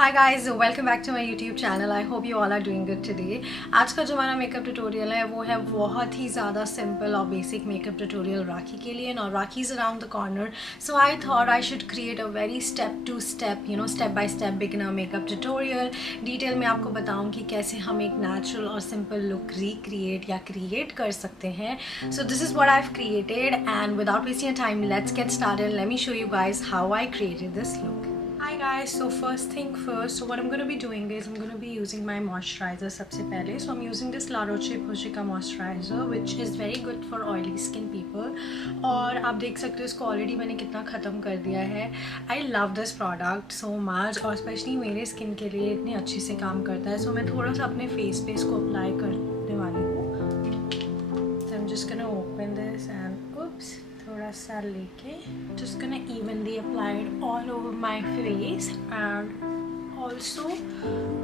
Hi guys, welcome back to my YouTube channel. I hope you all are doing good today. आज का जो हमारा makeup tutorial है वो है बहुत ही ज़्यादा सिंपल और बेसिक मेकअप ट्यूटोरियल राखी के लिए। और Rakhi is around the corner, so I thought I should create a very step to step step by step beginner makeup tutorial. Detail में आपको बताऊँ कि कैसे हम एक नेचुरल और सिंपल लुक रिक्रिएट या क्रिएट कर सकते हैं। So this is what I have created and without wasting time let's get started. Let me show you guys how I created this look. Hi guys, so first thing first, so what I'm going to be doing is I'm going to be using my moisturizer सबसे पहले. So I'm using this La Roche-Posay का moisturizer which is very good for oily skin people. और आप देख सकते हो इसको already मैंने कितना ख़त्म कर दिया है. I love this product so much और स्पेशली मेरे स्किन के लिए इतनी अच्छी से काम करता है. So मैं थोड़ा सा अपने फेस पे इसको अप्लाई करने वाली हूँ. So I'm just gonna open this and oops, थोड़ा सा लेके just gonna evenly apply it all over my face and also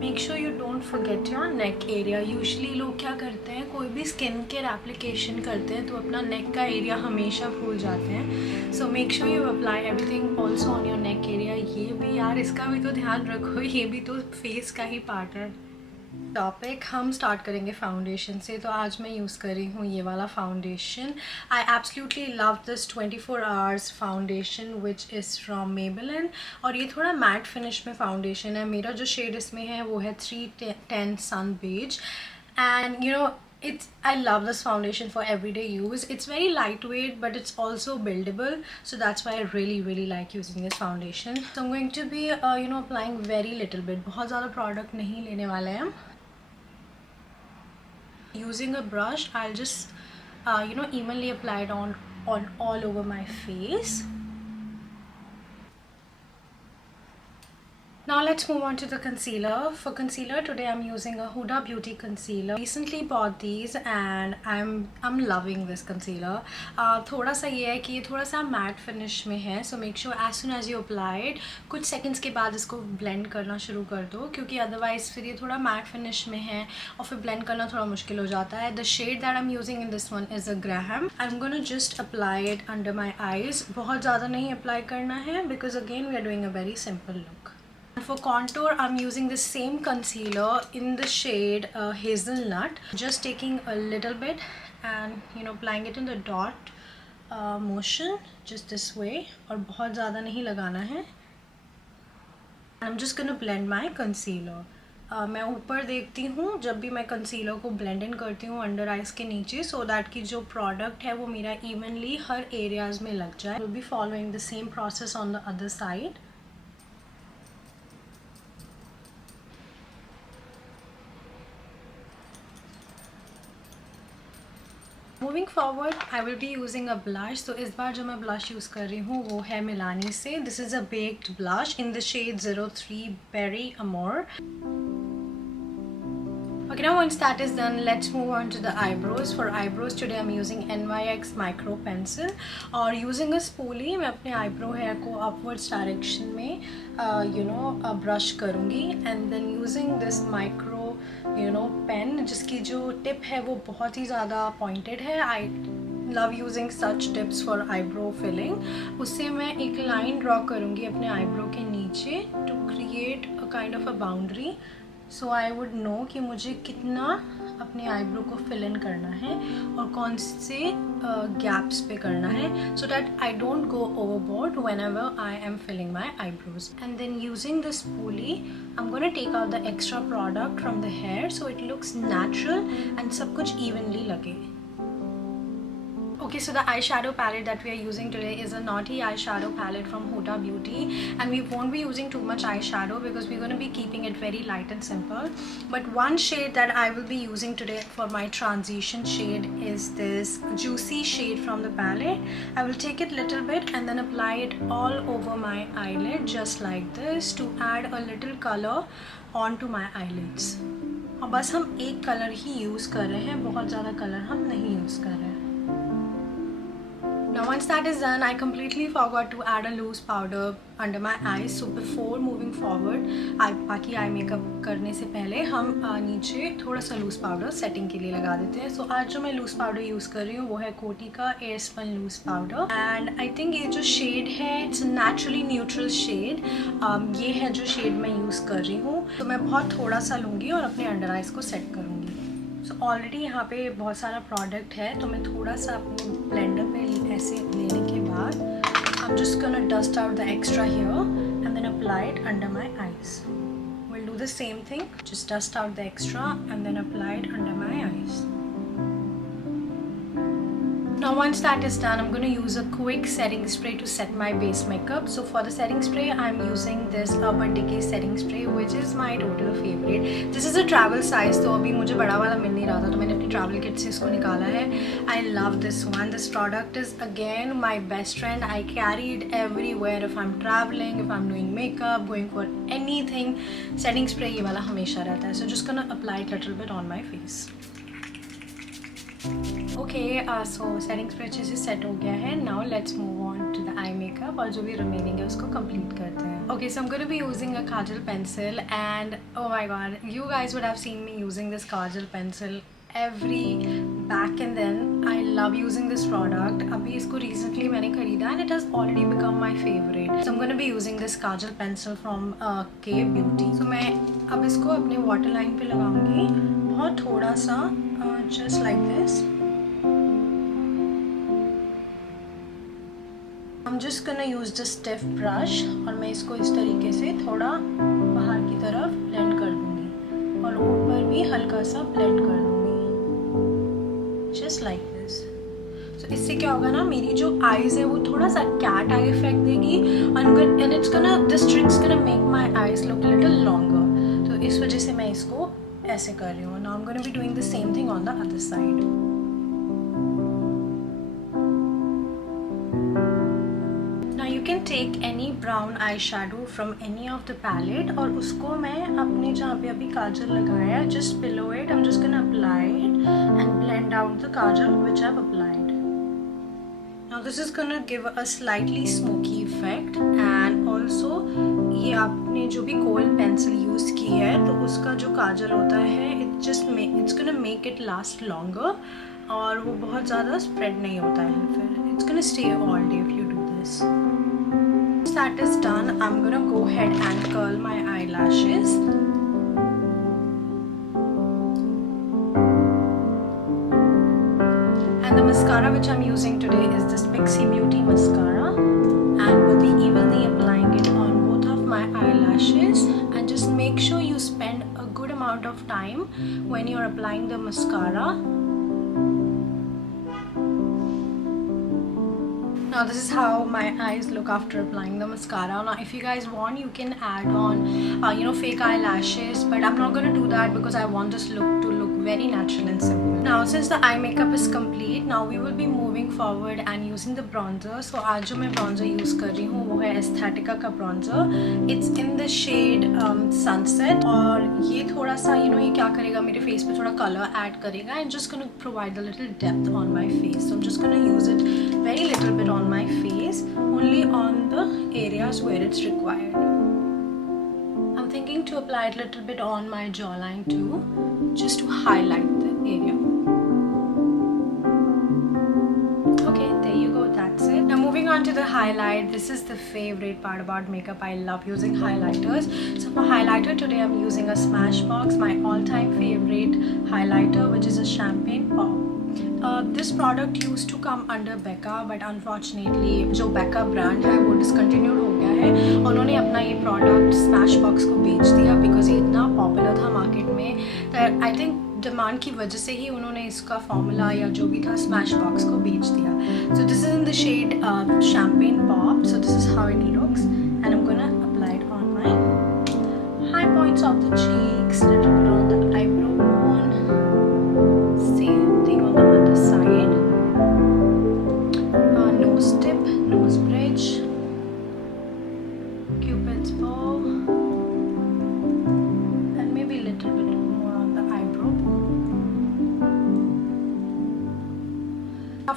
make sure you don't forget your neck area. Usually लोग क्या करते हैं, कोई भी स्किन केयर एप्लीकेशन करते हैं तो अपना नेक का एरिया हमेशा भूल जाते हैं. So make sure you apply everything also on your neck area. ये भी यार, इसका भी तो ध्यान रखो, ये भी तो फेस का ही पार्ट है. टॉपिक हम स्टार्ट करेंगे फाउंडेशन से. तो आज मैं यूज़ कर रही हूँ ये वाला foundation. I absolutely love this 24 hours foundation which is from Maybelline. और ये थोड़ा मैट फिनिश में फाउंडेशन है. मेरा जो शेड इसमें है वो है 310 sun beige. And I love this foundation for everyday use. It's very lightweight but it's also buildable, so that's why I really like using this foundation. So I'm going to be applying very little bit. बहुत ज़्यादा product नहीं लेने वाले हैं. Using a brush, I'll just evenly apply it on all over my face. Now let's move on to the concealer. For concealer today I'm using a Huda Beauty concealer. Recently bought these and I'm loving this concealer. थोड़ा सा ये है कि ये थोड़ा सा matte finish में है. So make sure as soon as you apply it, कुछ seconds के बाद इसको blend करना शुरू कर दो, क्योंकि otherwise फिर ये थोड़ा matte finish में है और फिर blend करना थोड़ा मुश्किल हो जाता है. The shade that I'm using in this one is a Graham. I'm gonna just apply it under my eyes. बहुत ज़्यादा नहीं apply करना है because again we are doing a very simple look. For contour, I'm using the same concealer in the shade Hazelnut. Just taking a little bit and applying it in the dot motion, just this way. और बहुत ज़्यादा नहीं लगाना है. I'm just gonna blend my concealer. मैं ऊपर देखती हूँ जब भी मैं कंसीलर को ब्लेंड इन करती हूँ अंडर आइज़ के नीचे, सो दैट कि जो प्रोडक्ट है वो मेरा इवनली हर एरियाज़ में लग जाए. We'll be following the same process on the other side. Moving forward I will be using a blush. तो इस बार जो मैं ब्लश यूज़ कर रही हूँ वो है मिलानी से. This is a baked blush in the shade 03 berry amore. Okay, now once that is done, let's move on to the eyebrows. For eyebrows today I'm using NYX micro pencil और using a spoolie मैं अपने eyebrow hair को upwards direction में brush करूँगी. And then using this micro pen जिसकी जो tip है वो बहुत ही ज़्यादा pointed है. I love using such tips for eyebrow filling. उससे मैं एक line draw करूँगी अपने eyebrow के नीचे to create a kind of a boundary. So I would know कि मुझे कितना अपने आईब्रो को फिल इन करना है और कौन से गैप्स पे करना है, so that I don't go overboard whenever I am filling my eyebrows. And then using this spoolie I am gonna take out the extra product from the hair so it looks natural and सब कुछ evenly लगे. Okay, so the eyeshadow palette that we are using today is a Naughty eyeshadow palette from Huda Beauty, and we won't be using too much eyeshadow because we're going to be keeping it very light and simple. But one shade that I will be using today for my transition shade is this juicy shade from the palette. I will take it little bit and then apply it all over my eyelid just like this to add a little color onto my eyelids. और बस हम एक colour ही use कर रहे हैं, बहुत ज़्यादा colour हम नहीं यूज़ कर रहे हैं. Now once that is done, I completely forgot to add a loose powder under my eyes. So before moving forward, बाकी आई मेकअप करने से पहले हम नीचे थोड़ा सा लूज़ पाउडर सेटिंग के लिए लगा देते हैं. सो आज जो मैं लूज़ पाउडर यूज़ कर रही हूँ वो है कोटी का airspun loose powder. And I think ये जो शेड है इट्स नेचुरली न्यूट्रल शेड. ये है जो शेड मैं यूज़ कर रही हूँ. तो मैं बहुत थोड़ा सा लूँगी और अपने अंडर आइज़ को सेट करूँगी. सो ऑलरेडी यहाँ पे बहुत सारा प्रोडक्ट है, तो मैं थोड़ा सा अपने ब्लेंडर पे ऐसे लेने के बाद I'm just gonna dust out the extra here and then apply it under my eyes. We'll do the same thing, just dust out the extra and then apply it under my eyes. Now once that is done, I'm going to use a quick setting spray to set my base makeup. So for the setting spray, I'm using this Urban Decay setting spray, which is my total favorite. This is a travel size, तो अभी मुझे बड़ा वाला मिल नहीं रहा था, तो मैंने अपनी travel kit से इसको निकाला है. I love this one. This product is again my best friend. I carry it everywhere if I'm traveling, if I'm doing makeup, going for anything. Setting spray ये वाला हमेशा रहता है. So just gonna apply it a little bit on my face. Okay, so setting spray अच्छे से set हो गया है. Now let's move on to the eye makeup और जो भी remaining है उसको complete करते हैं. Okay, so I'm going to be using a kajal pencil and oh my god, you guys would have seen me using this kajal pencil every back and then. I love using this product. अभी इसको recently मैंने खरीदा and it has already become my favorite. So I'm going to be using this kajal pencil from K Beauty. So मैं अब इसको अपने waterline पे लगाऊंगी बहुत थोड़ा सा, just like this. I'm just gonna use the stiff brush और मैं इसको इस तरीके से थोड़ा बाहर की तरफ blend कर दूंगी और ऊपर भी हल्का सा blend कर दूंगी, just like this. So इससे क्या होगा ना, मेरी जो eyes है वो थोड़ा सा cat eye effect देगी and it's gonna, this trick's gonna make my eyes look a little longer. तो इस वजह से मैं इसको ऐसे कर रही हूँ. Now I'm gonna be doing the same thing on the other side. You can take any brown eyeshadow from any of the palette और उसको मैं अपने जहाँ पे अभी काजल लगाया है just below it, I'm just gonna apply it and blend out the kajal which I've applied. Now this is gonna give a slightly smoky effect and also ये आपने जो भी कोल पेंसिल यूज़ की है तो उसका जो काजल होता है it's gonna make it last longer और वो बहुत ज़्यादा spread नहीं होता है फिर. It's gonna stay all day if you do this. Once that is done, I'm gonna go ahead and curl my eyelashes. And the mascara which I'm using today is this Pixie Beauty mascara, and we'll be evenly applying it on both of my eyelashes. And just make sure you spend a good amount of time when you're applying the mascara. Now this is how my eyes look after applying the mascara. Now if you guys want, you can add on fake eyelashes, but I'm not going to do that because I want this look to look very natural and simple. Now since the eye makeup is complete, now we will be moving forward and using the bronzer. So आज जो मैं bronzer use कर रही हूँ वो है Aesthetica का bronzer. It's in the shade Sunset और ये थोड़ा सा ये क्या करेगा, मेरे face पे थोड़ा color add करेगा and just gonna provide a little depth on my face. So I'm just gonna use it very little bit on my face, only on the areas where it's required. I'm thinking to apply it a little bit on my jawline too, just to highlight the area. Okay, there you go, that's it. Now moving on to the highlight. This is the favorite part about makeup. I love using highlighters. So for highlighter today I'm using a Smashbox, my all-time favorite highlighter, which is a Champagne Pop. This product used to come under Becca, but unfortunately जो Becca brand है वो discontinued हो गया है. उन्होंने अपना ये product Smashbox को बेच दिया because ये इतना popular था market में. that I think डिमांड की वजह से ही उन्होंने इसका फॉर्मूला या जो भी था Smashbox को बेच दिया. So this is in the shade Champagne Pop. So this is how it looks and I'm gonna apply it on my high points of the cheeks, little bit on the eyebrow bone. Same thing on the other side. Nose tip, nose bridge, Cupid's bow, and maybe a little bit more on the eyebrow.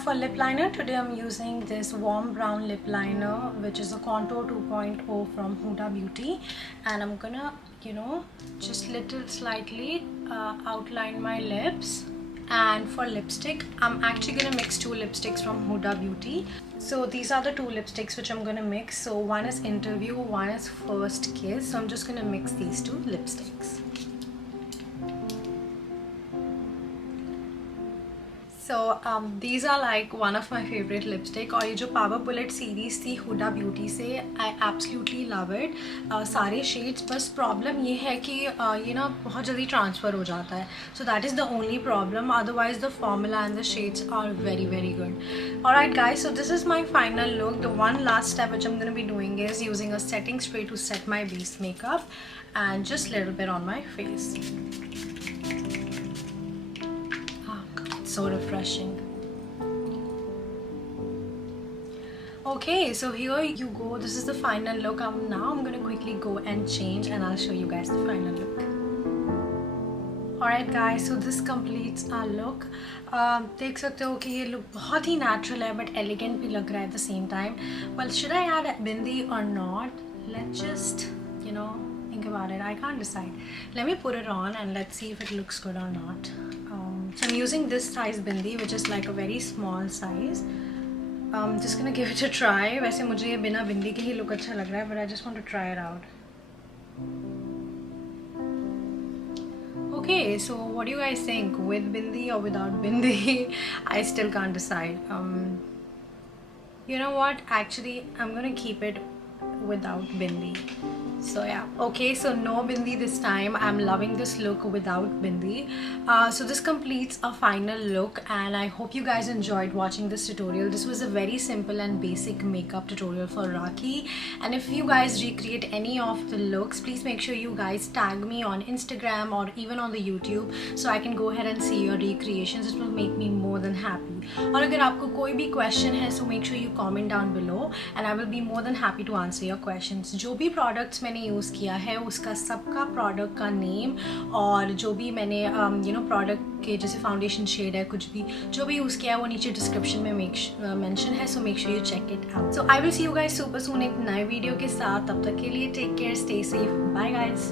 For lip liner, today I'm using this warm brown lip liner, which is a Contour 2.0 from Huda Beauty, and I'm gonna, just slightly outline my lips. And for lipstick, I'm actually gonna mix two lipsticks from Huda Beauty. So these are the two lipsticks which I'm gonna mix. So one is Interview, one is First Kiss. So I'm just gonna mix these two lipsticks. So these are like one of my favorite lipstick. और ये जो Power Bullet series थी Huda Beauty से, I absolutely love it. सारे shades, बस problem ये है कि ये ना बहुत जल्दी transfer हो जाता है. So that is the only problem. Otherwise the formula and the shades are very good. Alright guys, so this is my final look. The one last step which I'm going to be doing is using a setting spray to set my base makeup and just a little bit on my face. So refreshing. Okay, so here you go. This is the final look. Now I'm gonna quickly go and change and I'll show you guys the final look. Alright guys, so this completes our look. देख सकते हो कि ये look बहुत ही natural है but elegant भी लग रहा है at the same time. Well, should I add bindi or not? Let's just, think about it. I can't decide. Let me put it on and let's see if it looks good or not. So I'm using this size bindi, which is like a very small size. I'm just gonna give it a try. वैसे मुझे ये बिना बिंदी के ही look अच्छा लग रहा है, but I just want to try it out. Okay, so what do you guys think? With bindi or without bindi? I still can't decide. You know what? Actually, I'm gonna keep it without bindi. So yeah, okay, so no bindi this time. I'm loving this look without bindi. So this completes a final look and I hope you guys enjoyed watching this tutorial. This was a very simple and basic makeup tutorial for Rakhi, and if you guys recreate any of the looks, please make sure you guys tag me on Instagram or even on the YouTube so I can go ahead and see your recreations. It will make me more than happy. और अगर आपको कोई भी question है, so make sure you comment down below and I will be more than happy to answer your questions. जो भी products मैंने use किया है उसका सबका प्रोडक्ट का नेम और जो भी मैंने प्रोडक्ट के जैसे फाउंडेशन शेड है कुछ भी जो भी यूज़ किया है वो नीचे डिस्क्रिप्शन में मेंशन है. So make sure you check it out. So I will see you guys super soon एक नए वीडियो के साथ. तब तक के लिए take care, stay safe, bye guys.